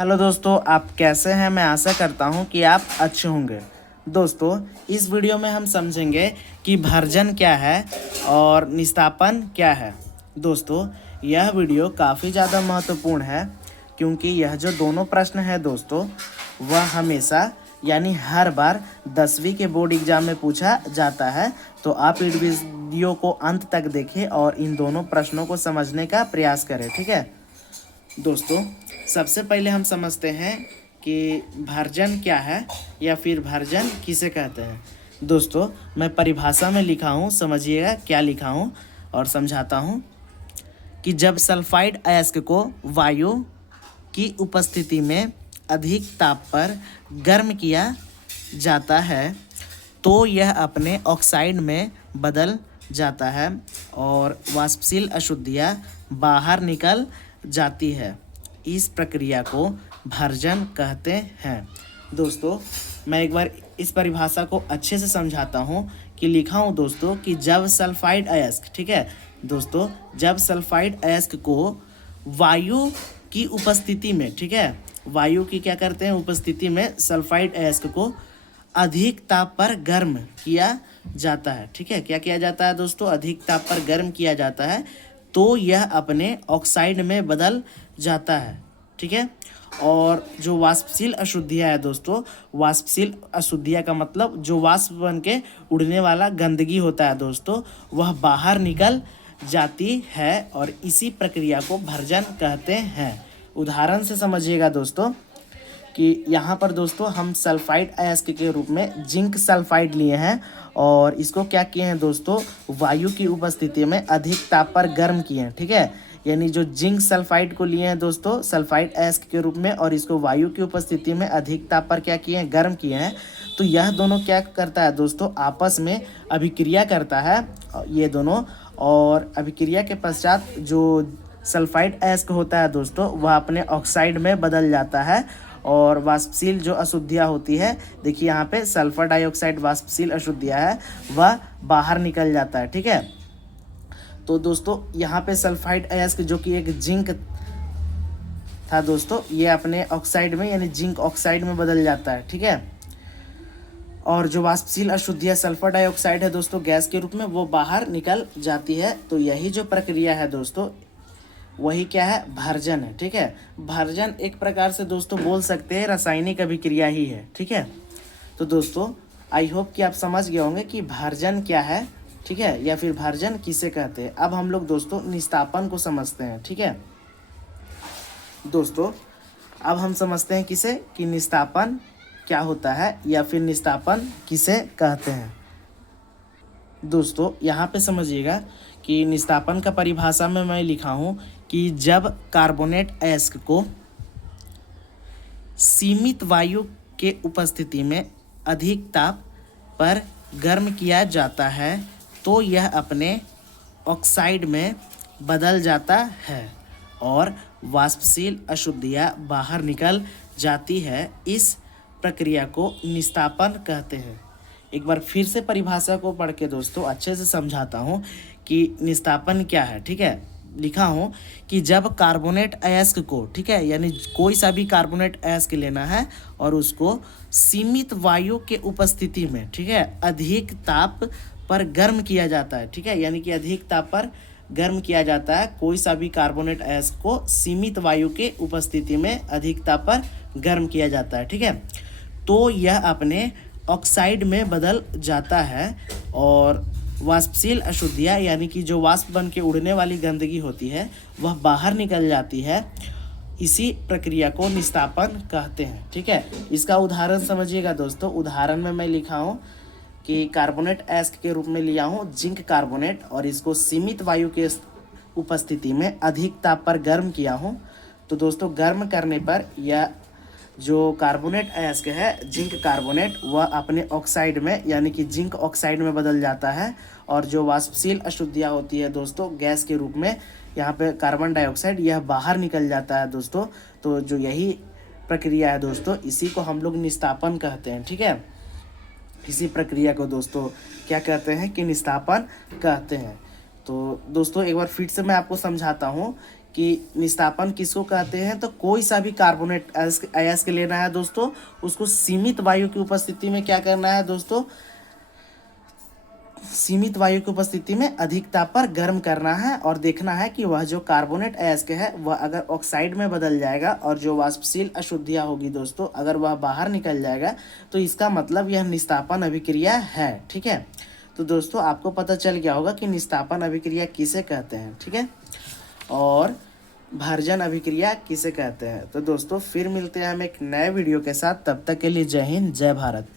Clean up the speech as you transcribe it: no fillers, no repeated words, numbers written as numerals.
Hello दोस्तों, आप कैसे हैं। मैं आशा करता हूं कि आप अच्छे होंगे। दोस्तों, इस वीडियो में हम समझेंगे कि भर्जन क्या है और निस्तापन क्या है। दोस्तों, यह वीडियो काफ़ी ज़्यादा महत्वपूर्ण है क्योंकि यह जो दोनों प्रश्न है दोस्तों, वह हमेशा यानी हर बार 10वीं के बोर्ड एग्जाम में पूछा जाता है। तो आप इस वीडियो को अंत तक देखें और इन दोनों प्रश्नों को समझने का प्रयास करें। ठीक है दोस्तों, सबसे पहले हम समझते हैं कि भर्जन क्या है या फिर भर्जन किसे कहते हैं। दोस्तों, मैं परिभाषा में लिखा हूँ, समझिएगा क्या लिखा हूँ और समझाता हूँ कि जब सल्फाइड अयस्क को वायु की उपस्थिति में अधिक ताप पर गर्म किया जाता है तो यह अपने ऑक्साइड में बदल जाता है और वाष्पशील अशुद्धियाँ बाहर निकल जाती है। इस प्रक्रिया को भर्जन कहते हैं। दोस्तों, मैं एक बार इस परिभाषा को अच्छे से समझाता हूँ कि लिखा हूँ दोस्तों कि जब सल्फाइड अयस्क, ठीक है दोस्तों, जब सल्फाइड अयस्क को वायु की उपस्थिति में, ठीक है, वायु की क्या करते हैं उपस्थिति में सल्फाइड अयस्क को अधिक ताप पर गर्म किया जाता है। ठीक है, क्या किया जाता है दोस्तों, अधिक ताप पर गर्म किया जाता है तो यह अपने ऑक्साइड में बदल जाता है। ठीक है, और जो वाष्पशील अशुद्धियाँ है दोस्तों, वाष्पशील अशुद्धियाँ का मतलब जो वाष्प बन के उड़ने वाला गंदगी होता है दोस्तों, वह बाहर निकल जाती है और इसी प्रक्रिया को भर्जन कहते हैं। उदाहरण से समझिएगा दोस्तों कि यहाँ पर दोस्तों हम सल्फाइड अयस्क के रूप में जिंक सल्फाइड लिए हैं और इसको क्या किए हैं दोस्तों, वायु की उपस्थिति में अधिक ताप पर गर्म किए हैं। ठीक है, यानी जो जिंक सल्फाइड को लिए हैं दोस्तों सल्फाइड अयस्क के रूप में और इसको वायु की उपस्थिति में अधिक ताप पर क्या किए हैं, गर्म किए हैं। तो यह दोनों क्या करता है दोस्तों, आपस में अभिक्रिया करता है ये दोनों, और अभिक्रिया के पश्चात जो सल्फाइड अयस्क होता है दोस्तों वह अपने ऑक्साइड में बदल जाता है और वाष्पशील जो अशुद्धियाँ होती है, देखिए यहाँ पे सल्फर डाइऑक्साइड वाष्पशील अशुद्धियाँ है, वह बाहर निकल जाता है। ठीक है, तो दोस्तों यहाँ पे सल्फाइड अयस्क जो कि एक जिंक था दोस्तों, ये अपने ऑक्साइड में यानी जिंक ऑक्साइड में बदल जाता है। ठीक है, और जो वाष्पशील अशुद्धियाँ सल्फर डाइऑक्साइड है दोस्तों गैस के रूप में, वो बाहर निकल जाती है। तो यही जो प्रक्रिया है दोस्तों, वही क्या है, भर्जन है। ठीक है, भर्जन एक प्रकार से दोस्तों बोल सकते हैं रासायनिक अभिक्रिया ही है। ठीक है, तो दोस्तों आई होप कि आप समझ गए होंगे कि भर्जन क्या है, ठीक है, या फिर भर्जन किसे कहते हैं। अब हम लोग दोस्तों निस्तापन को समझते हैं। ठीक है दोस्तों, अब हम समझते हैं किसे, कि निस्तापन क्या होता है या फिर निस्तापन किसे कहते हैं। दोस्तों यहाँ पे समझिएगा कि निस्तापन का परिभाषा में मैं लिखा हूँ कि जब कार्बोनेट अयस्क को सीमित वायु के उपस्थिति में अधिक ताप पर गर्म किया जाता है तो यह अपने ऑक्साइड में बदल जाता है और वाष्पशील अशुद्धियाँ बाहर निकल जाती है। इस प्रक्रिया को निस्तापन कहते हैं। एक बार फिर से परिभाषा को पढ़ के दोस्तों अच्छे से समझाता हूँ कि निस्तापन क्या है। ठीक है, लिखा हूँ कि जब कार्बोनेट अयस्क को, ठीक है, यानी कोई सा भी कार्बोनेट अयस्क लेना है और उसको सीमित वायु के उपस्थिति में, ठीक है, अधिक ताप पर गर्म किया जाता है। ठीक है, यानी कि अधिक ताप पर गर्म किया जाता है कोई सा भी कार्बोनेट अयस्क को सीमित वायु के उपस्थिति में अधिक ताप पर गर्म किया जाता है। ठीक है, तो यह अपने ऑक्साइड में बदल जाता है और वाष्पशील अशुद्धियाँ यानी कि जो वाष्प बन के उड़ने वाली गंदगी होती है वह बाहर निकल जाती है। इसी प्रक्रिया को निस्तापन कहते हैं। ठीक है, इसका उदाहरण समझिएगा दोस्तों। उदाहरण में मैं लिखा हूँ कि कार्बोनेट अयस्क के रूप में लिया हूँ जिंक कार्बोनेट और इसको सीमित वायु के उपस्थिति में अधिक ताप पर गर्म किया हूँ। तो दोस्तों गर्म करने पर यह जो कार्बोनेट अयस्क है जिंक कार्बोनेट, वह अपने ऑक्साइड में यानी कि जिंक ऑक्साइड में बदल जाता है और जो वाष्पशील अशुद्धियाँ होती है दोस्तों गैस के रूप में, यहाँ पे कार्बन डाइऑक्साइड, यह बाहर निकल जाता है दोस्तों। तो जो यही प्रक्रिया है दोस्तों, इसी को हम लोग निस्तापन कहते हैं। ठीक है, इसी प्रक्रिया को दोस्तों क्या कहते हैं कि निस्तापन कहते हैं। तो दोस्तों एक बार फिर से मैं आपको समझाता हूँ कि निस्तापन किसको कहते हैं, तो कोई सा भी कार्बोनेट अयस्क लेना है दोस्तों, उसको सीमित वायु की उपस्थिति में क्या करना है दोस्तों, सीमित वायु की उपस्थिति में अधिक ताप पर गर्म करना है और देखना है कि वह जो कार्बोनेट अयस्क है वह अगर ऑक्साइड में बदल जाएगा और जो वाष्पशील अशुद्धियाँ होगी दोस्तों अगर वह बाहर निकल जाएगा तो इसका मतलब यह निस्तापन अभिक्रिया है। ठीक है, तो दोस्तों आपको पता चल गया होगा कि निस्तापन अभिक्रिया किसे कहते हैं। ठीक है, और भर्जन अभिक्रिया किसे कहते हैं। तो दोस्तों फिर मिलते हैं हम एक नए वीडियो के साथ, तब तक के लिए जय हिंद जय भारत।